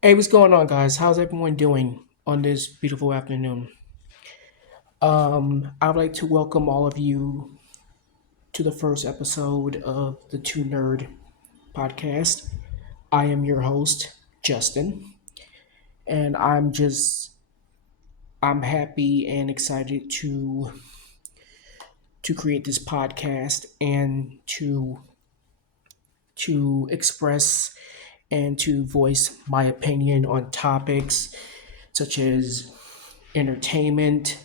Hey, what's going on, guys? How's everyone doing on this beautiful afternoon? I would like to welcome all of you to the first episode of the Two Nerd podcast. I am your host, Justin, and I'm happy and excited to create this podcast and to express and to voice my opinion on topics such as entertainment,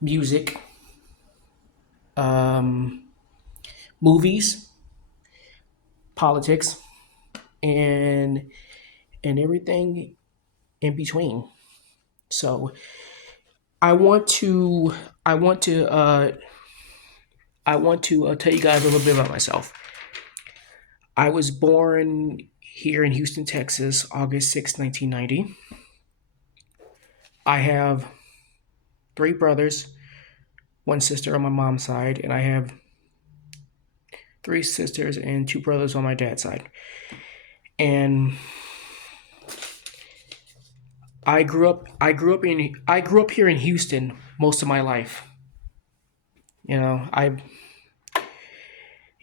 music, movies, politics, and everything in between. So I want to I want to I want to tell you guys a little bit about myself. I was born here in Houston, Texas, August 6th, 1990. I have three brothers, one sister on my mom's side, and I have three sisters and two brothers on my dad's side. And I grew up here in Houston most of my life. You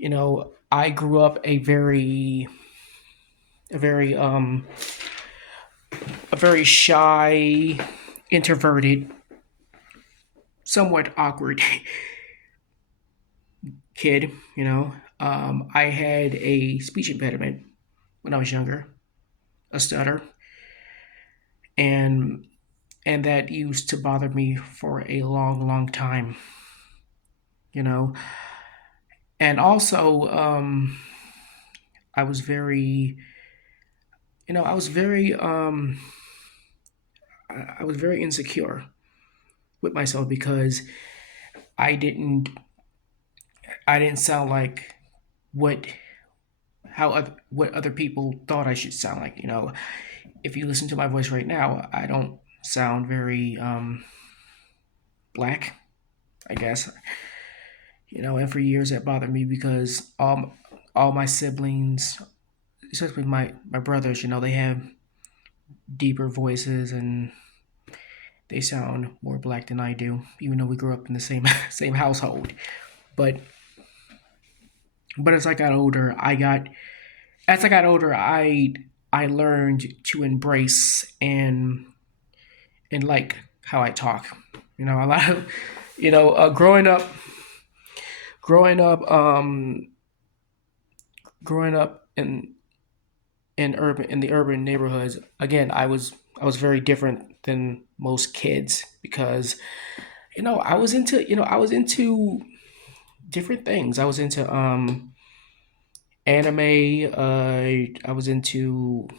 know, I grew up a very a very shy, introverted, somewhat awkward kid. I had a speech impediment when I was younger, a stutter, and that used to bother me for a long, long time. You know, and also I was very, I was very I was very insecure with myself because I didn't I didn't sound like what what other people thought I should sound like. If you listen to my voice right now, I don't sound very black, I guess. And for years that bothered me because all my siblings, especially my brothers, they have deeper voices and they sound more black than I do, even though we grew up in the same same household. But as I got older, I learned to embrace and like how I talk. A lot of growing up growing up in the urban neighborhoods. Again, I was very different than most kids because I was into different things. I was into anime. I was into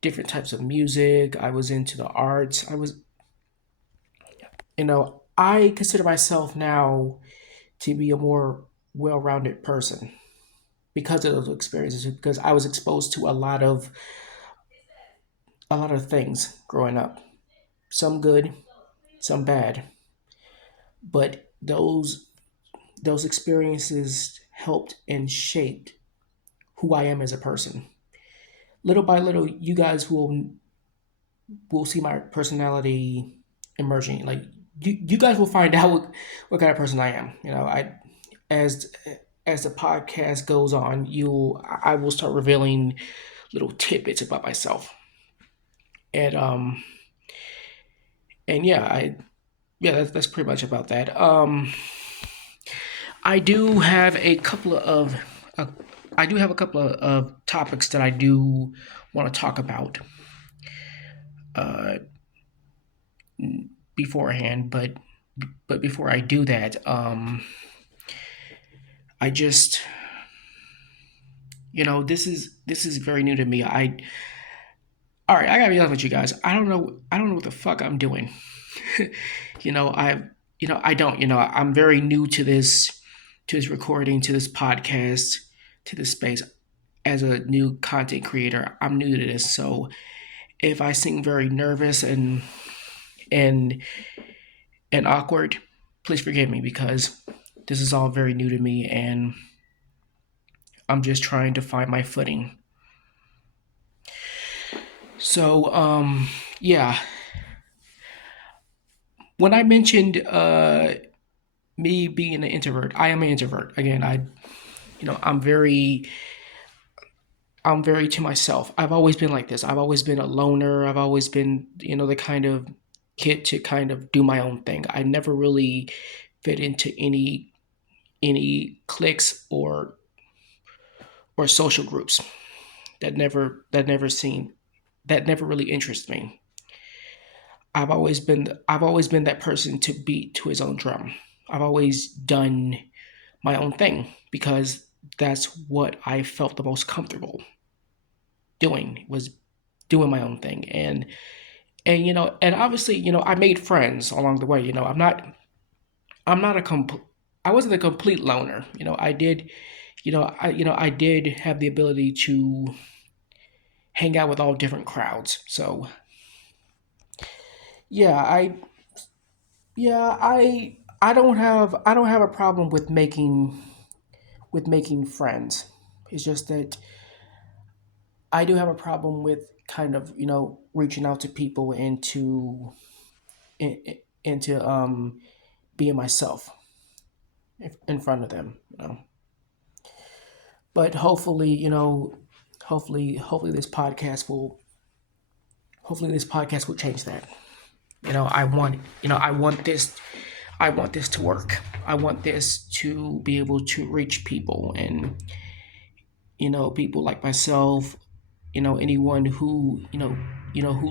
different types of music. I was into the arts. I consider myself now to be a more well-rounded person because of those experiences. Because I was exposed to a lot of things growing up. Some good, some bad. But those experiences helped and shaped who I am as a person. Little by little, you guys will see my personality emerging. Like you guys will find out what kind of person I am. As as the podcast goes on, I will start revealing little tidbits about myself. And yeah, that's pretty much about that. I do have a couple of uh, I do have a couple of topics that I do want to talk about uh, beforehand, but before I do that, I just this is very new to me. All right, I gotta be honest with you guys. I don't know what the fuck I'm doing. you know I I don't. I'm very new to this recording, to this podcast, to this space. As a new content creator, I'm new to this, so if I seem very nervous and and awkward, please forgive me because this is all very new to me and I'm just trying to find my footing. So, yeah, when I mentioned me being an introvert, I am an introvert. Again, I'm very to myself. I've always been like this. I've always been a loner. I've always been, the kind of kid to kind of do my own thing. I never really fit into any cliques or social groups. That never really interests me. I've always been that person to beat to his own drum. I've always done my own thing because that's what I felt the most comfortable doing, was doing my own thing. And obviously, I made friends along the way. I'm not a I wasn't a complete loner. I did have the ability to hang out with all different crowds. So yeah, I don't have a problem with making friends. It's just that I do have a problem with kind of, reaching out to people and to being myself in front of them. But hopefully this podcast will change that. I want this to work. I want this to be able to reach people, and people like myself, anyone who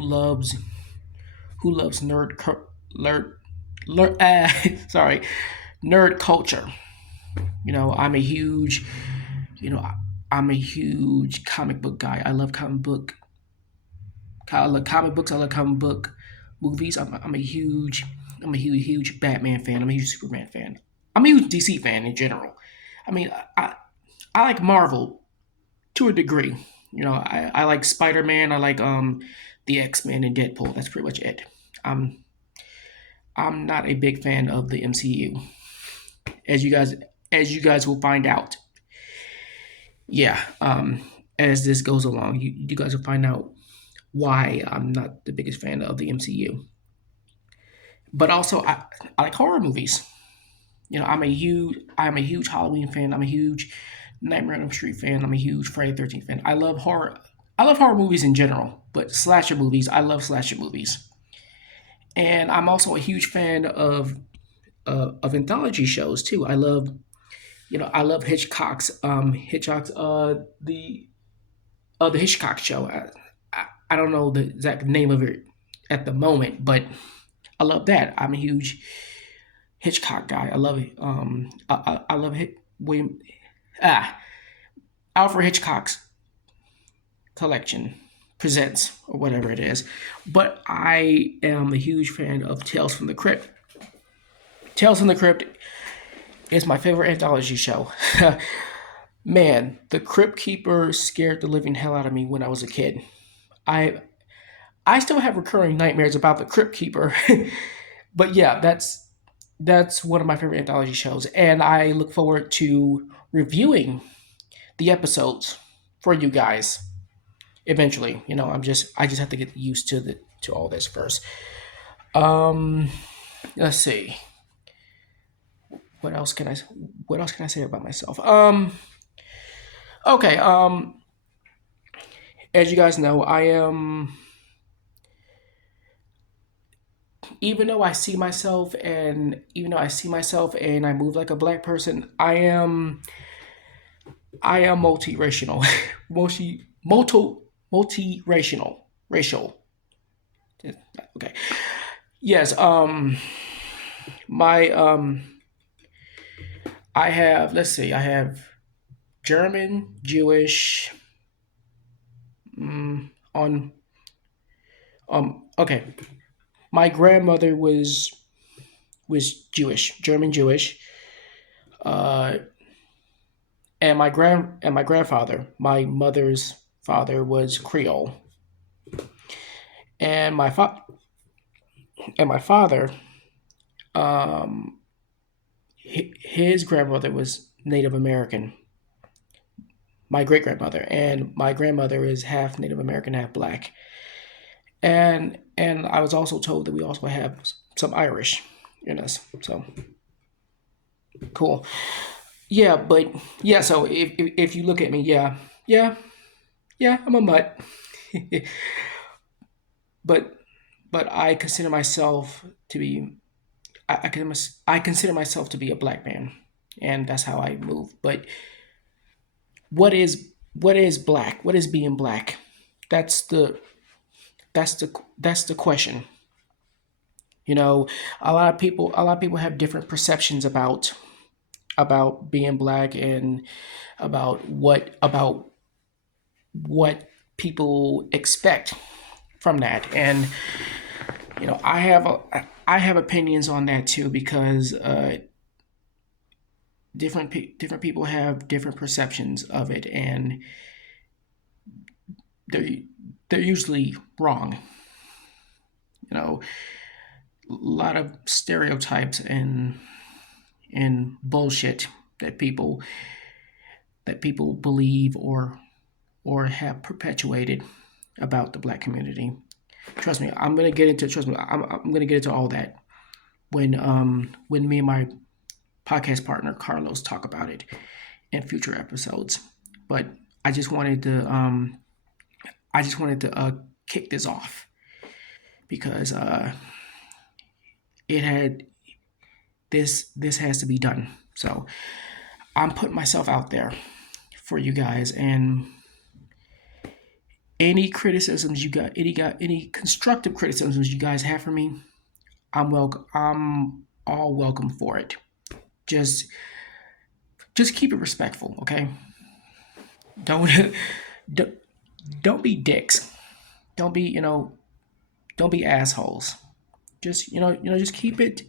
loves sorry, nerd culture. I'm a huge, you know, I'm a huge comic book guy. I love comic books. I love comic book movies. I'm a huge Batman fan. I'm a huge Superman fan. I'm a huge DC fan in general. I mean, I like Marvel to a degree. I like Spider Man. I like the X Men and Deadpool. That's pretty much it. I'm I'm not a big fan of the MCU, as you guys will find out. Yeah, as this goes along, you guys will find out why I'm not the biggest fan of the MCU. But also, I like horror movies. I'm a huge Halloween fan. I'm a huge Nightmare on Elm Street fan. I'm a huge Friday the 13th fan. I love horror. I love horror movies in general, but slasher movies. I love slasher movies, and I'm also a huge fan of anthology shows too. I love the Hitchcock show. I don't know the exact name of it at the moment, but I love that. I'm a huge Hitchcock guy. I love it. I love William ah Alfred Hitchcock's collection presents or whatever it is. But I am a huge fan of Tales from the Crypt. Tales from the Crypt is my favorite anthology show. Man, the Crypt Keeper scared the living hell out of me when I was a kid. I I still have recurring nightmares about the Crypt Keeper. But yeah, that's one of my favorite anthology shows, and I look forward to reviewing the episodes for you guys eventually. I just have to get used to all this first. Um, let's see. What else can I what else can I say about myself? Okay. As you guys know, even though I see myself and I move like a black person, I am multiracial, multiracial, racial. Okay. Yes. My I have, let's see, I have German, Jewish, on okay. My grandmother was Jewish, German Jewish, uh, and my grandfather, my mother's father, was Creole, and my father, um, his grandmother was Native American. My great grandmother, and my grandmother is half Native American, half black. And I was also told that we also have some Irish in us. So cool. Yeah, but yeah. So if you look at me, yeah, yeah, yeah, I'm a mutt. but but I consider myself to be I consider myself to be a black man, and that's how I move. But what is black? What is being black? That's the that's the question. You know, a lot of people have different perceptions about being black and about what people expect from that. And you know, I have opinions on that too because different people have different perceptions of it, and they're they're usually wrong. You know, a lot of stereotypes and bullshit that people believe or have perpetuated about the black community. Trust me, I'm gonna get into. Trust me, I'm gonna get into all that when me and my podcast partner Carlos talk about it in future episodes. But I just wanted to kick this off because it had this has to be done. So I'm putting myself out there for you guys, and any criticisms you got any constructive criticisms you guys have for me, I'm welcome. I'm all welcome for it. Just just keep it respectful, okay? Don't don't, don't be dicks. Don't be don't be assholes. Just just keep it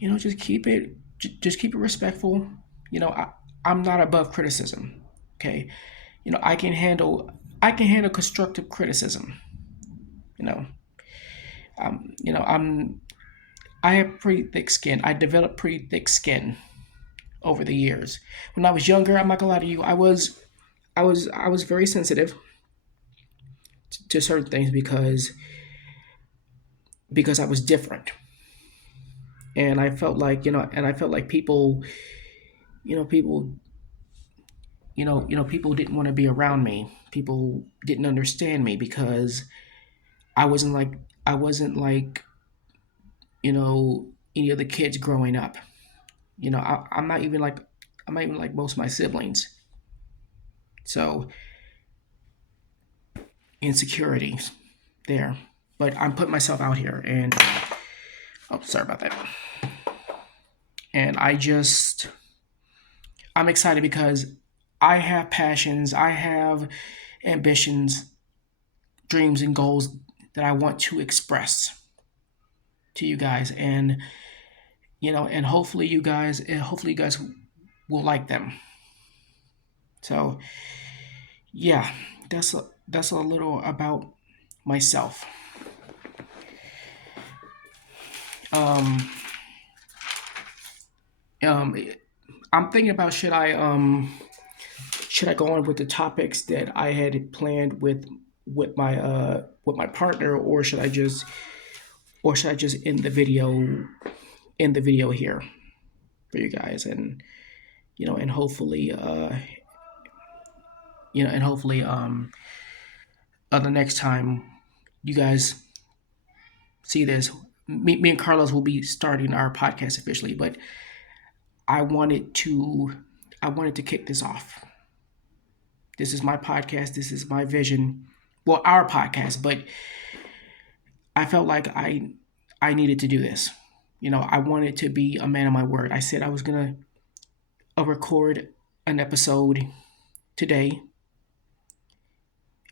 just keep it just keep it respectful. You know, I'm not above criticism. Okay, I can handle constructive criticism. You know, I'm I have pretty thick skin. I developed pretty thick skin over the years. When I was younger, I'm not gonna lie to you, I was very sensitive to certain things because I was different, and I felt like and I felt like people people people didn't want to be around me. People didn't understand me because I wasn't like I wasn't like any of the kids growing up. I'm not even like most of my siblings. So insecurities there. But I'm putting myself out here, and oh, sorry about that. And I'm excited because I have passions, I have ambitions, dreams, and goals that I want to express to you guys, and and hopefully you guys will like them. So yeah, that's a little about myself. Um, um, I'm thinking about should I go on with the topics that I had planned with my partner, or should I just end the video here for you guys, and and hopefully and hopefully the next time you guys see this, me and Carlos will be starting our podcast officially, but I wanted to I wanted to kick this off. This is my podcast. This is my vision. Well, our podcast, but I felt like I needed to do this. I wanted to be a man of my word. I said I was gonna record an episode today,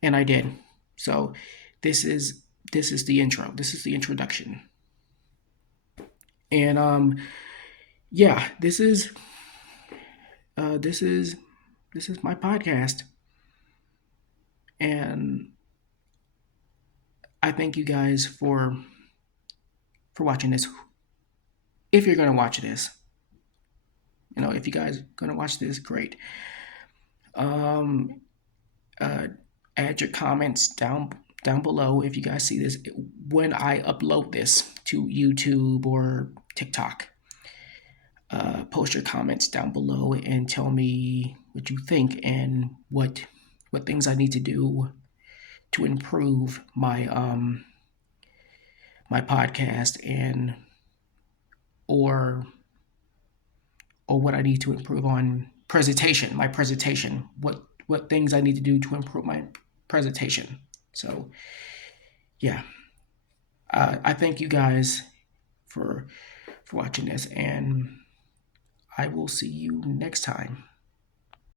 and I did. So this is this is the intro. This is the introduction. And yeah, this is my podcast, and I thank you guys for watching this. If you're gonna watch this, if you guys are gonna watch this, great. Um, uh, add your comments down below if you guys see this when I upload this to YouTube or TikTok. Post your comments down below and tell me what you think and what things I need to do to improve my podcast, and or what I need to improve on my presentation, what things I need to do to improve my presentation. So yeah, I thank you guys for watching this, and I will see you next time.